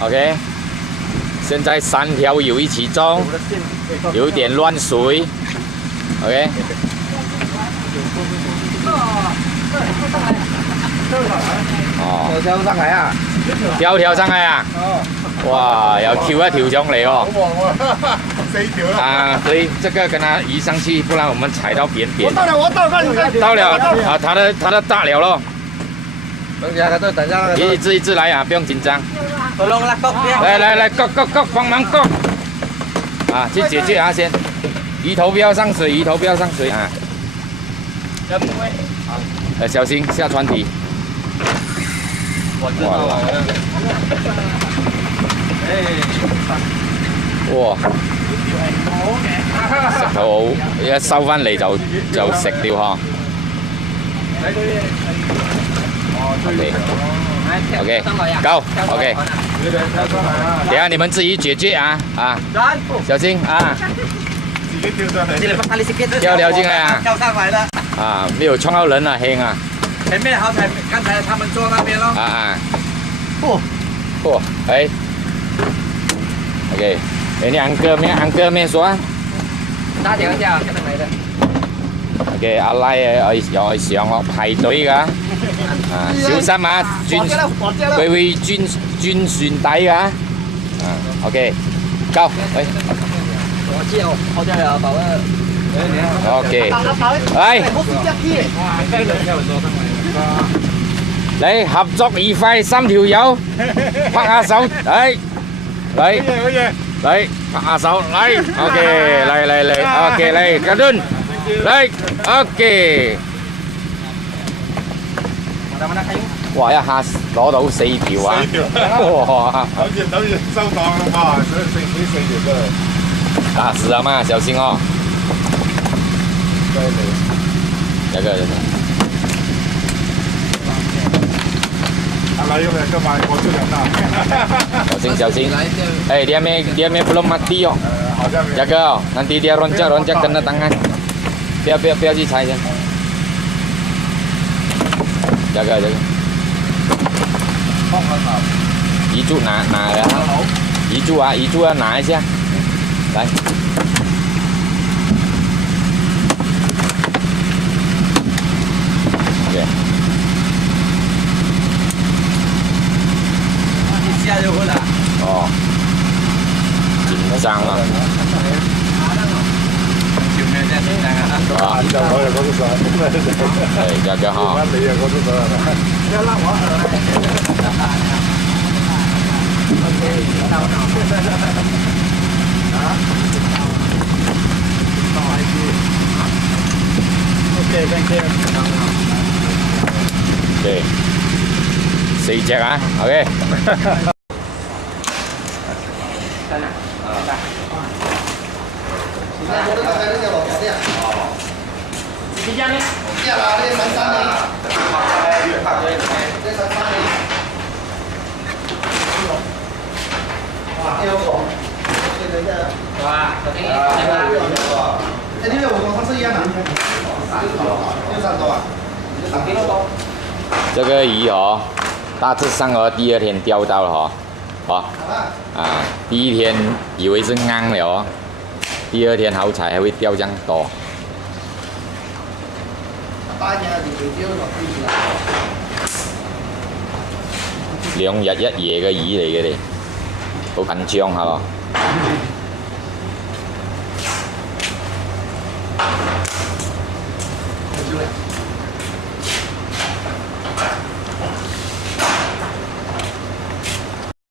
OK， 现在3条友一起中，有点乱水。OK。哦，跳上来啊！跳上来啊！哇，要跳一跳上嚟哦。4條啦。啊，所以这个跟他移上去，不然我们踩到扁扁。我到了，到了啊，他的大了咯。等一下，等一下。一只来啊，不用紧张。来，各帮忙各。啊，去解决啊先。鱼头不要上水，鱼头不要上水啊。小心下船底。哇！石頭一收翻嚟就食掉嗬。OK， go OK。等下你們自己解決啊，小心啊！自己跳上嚟。跳進來啊！跳上來了。啊，沒有撞到人啊，輕啊！前面好才剛才他們坐那邊咯。哎 ，OK， 你angker咩說啊？打電話叫佢哋嚟嘅。OK， 阿拉又係上落排隊㗎，啊，小心啊，會轉船底㗎，啊 ，OK， go， 喂。我知啊，寶啊。OK， 嚟合作愉快，3條友拍下手，嚟，拍下手，嚟 ，OK， 嚟 ，OK， 嚟，家敦，嚟 ，OK。哇！一下攞到4條啊！哇！等住收檔啦嘛，所以4條真係。啊，是啊嘛，小心哦。這個。阿來用兩個買，我出兩單。小心。Eh, dia belum mati oh. Jaga oh. Nanti dia loncat kena tangan. Biar去踩先。jaga。遗珠拿了。遗珠啊，拿一下。來。OK。一下就會啦。哦。緊張啊！就我又嗰啲水。係，jaga哈。你又嗰啲水。不要讓我OK， 4隻啊 ，OK。这个鱼哦，大致上哦，第2天钓到了哦，第1天以为是硬了哦，第2天好彩还会钓这样多。2日1夜嘅魚嚟嘅咧，好緊張下咯。